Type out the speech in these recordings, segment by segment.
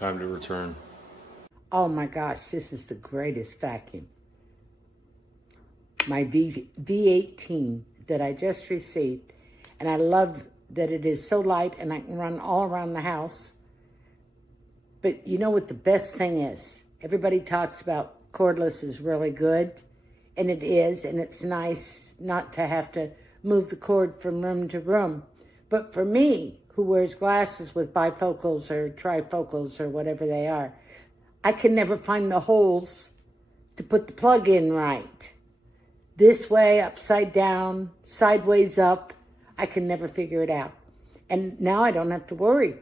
Time to return. Oh my gosh, this is the greatest vacuum. My V18 that I just received. And I love that it is so light and I can run all around the house. But you know what the best thing is? Everybody talks about cordless is really good. And it is, and it's nice not to have to move the cord from room to room. But for me, who wears glasses with bifocals or trifocals or whatever they are, I can never find the holes to put the plug in right. This way, upside down, sideways up, I can never figure it out. And now I don't have to worry.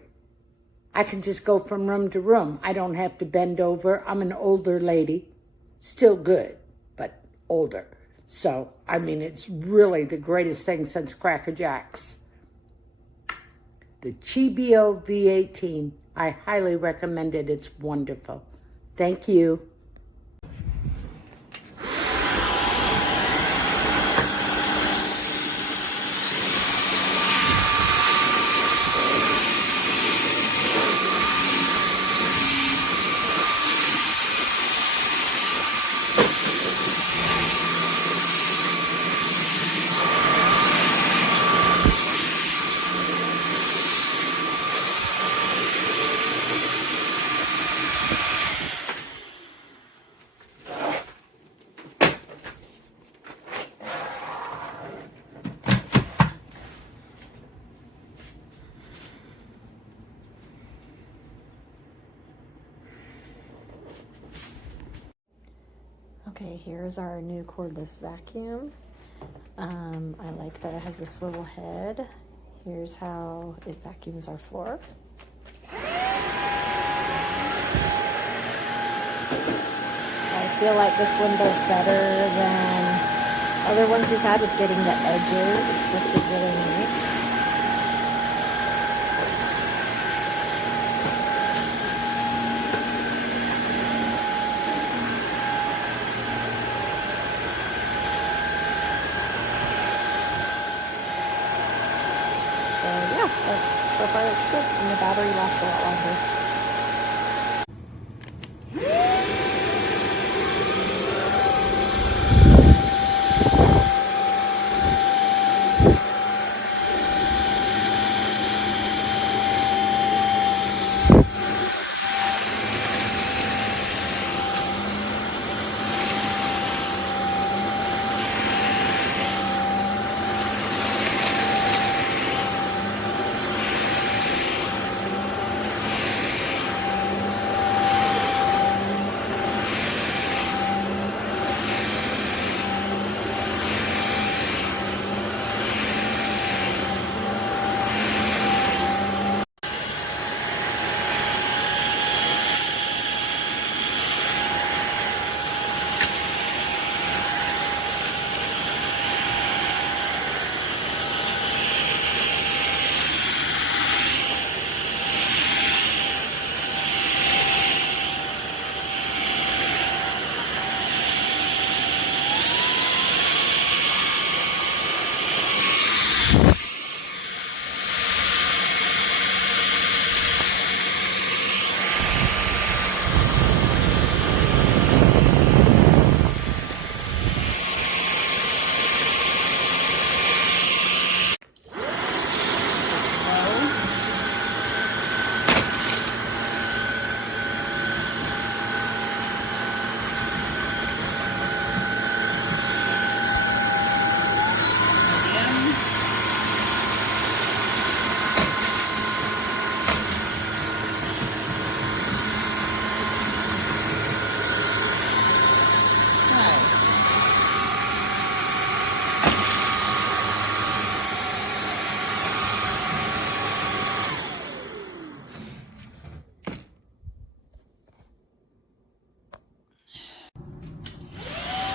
I can just go from room to room. I don't have to bend over. I'm an older lady, still good, but older. So, I mean, it's really the greatest thing since Cracker Jacks. The Chibio V18, I highly recommend it. It's wonderful. Thank you. Okay, here's our new cordless vacuum. I like that it has a swivel head. Here's how it vacuums our floor. I feel like this one does better than other ones we've had with getting the edges, which is really nice. So yeah, so far it's good, and the battery lasts a lot longer.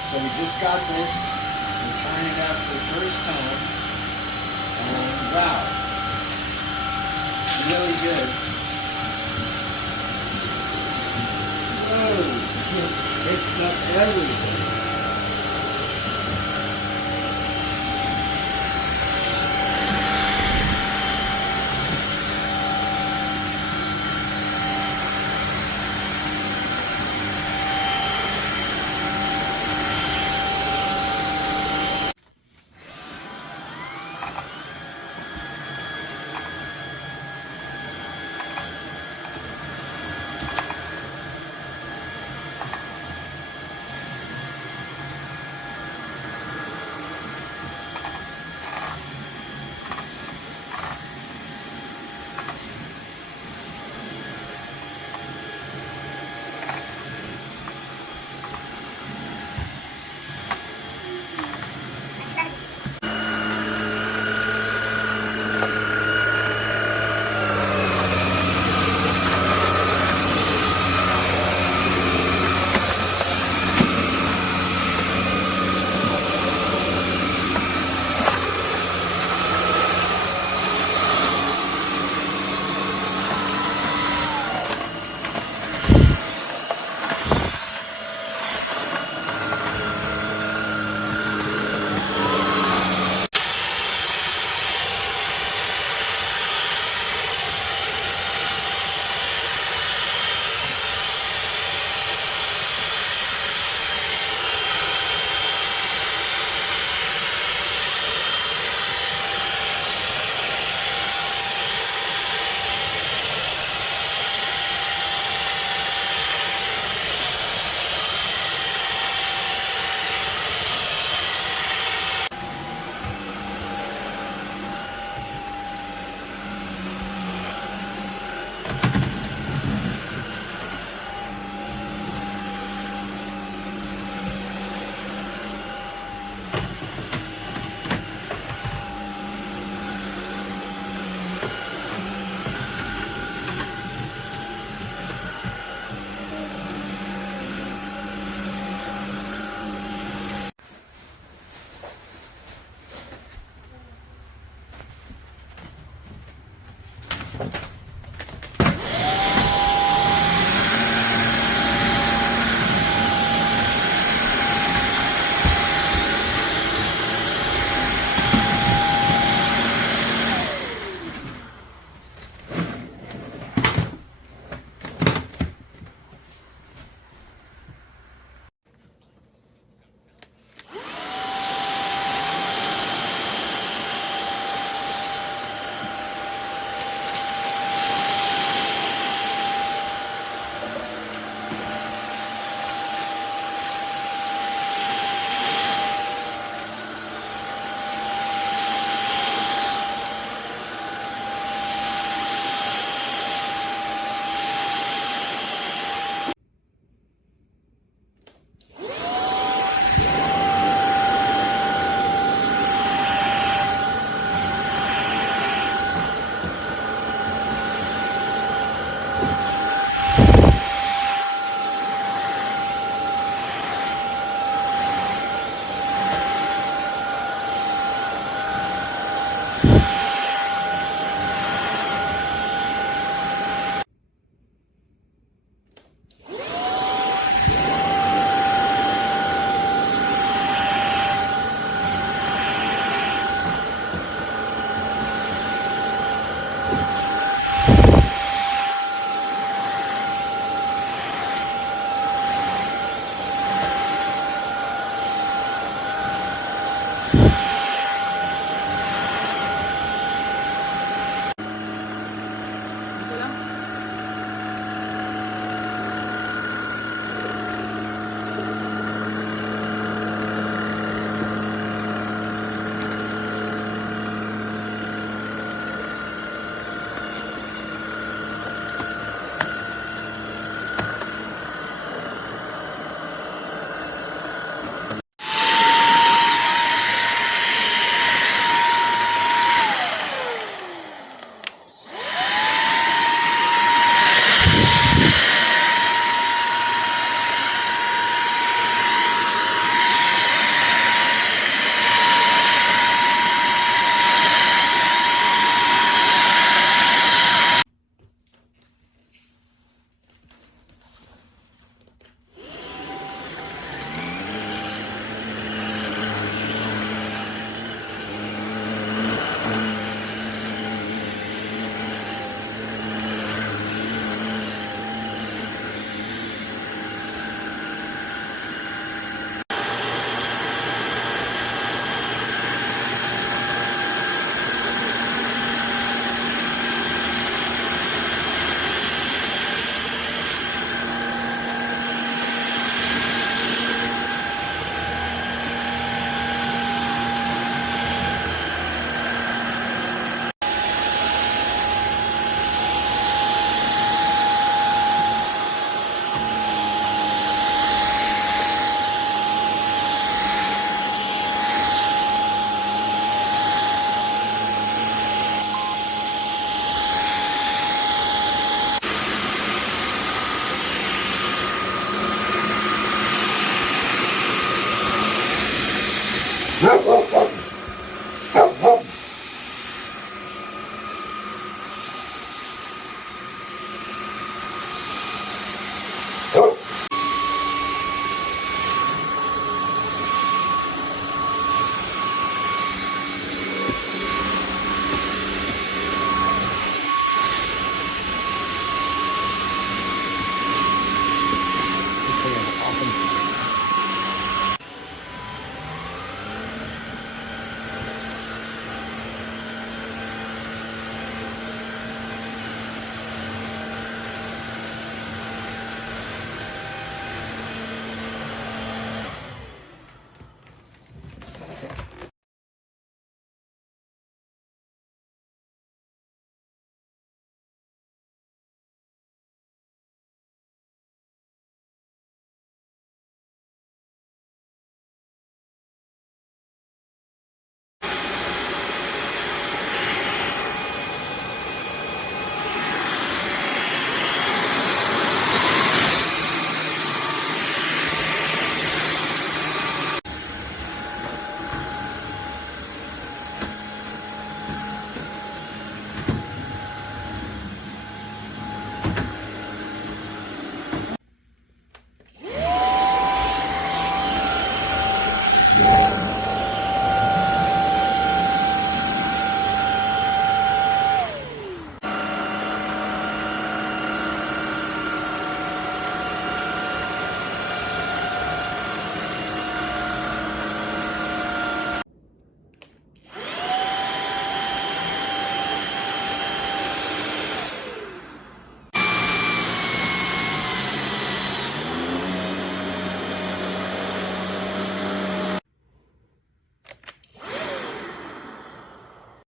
So we just got this, we're trying it out for the first time, and wow, really good. Whoa, it picks up everything.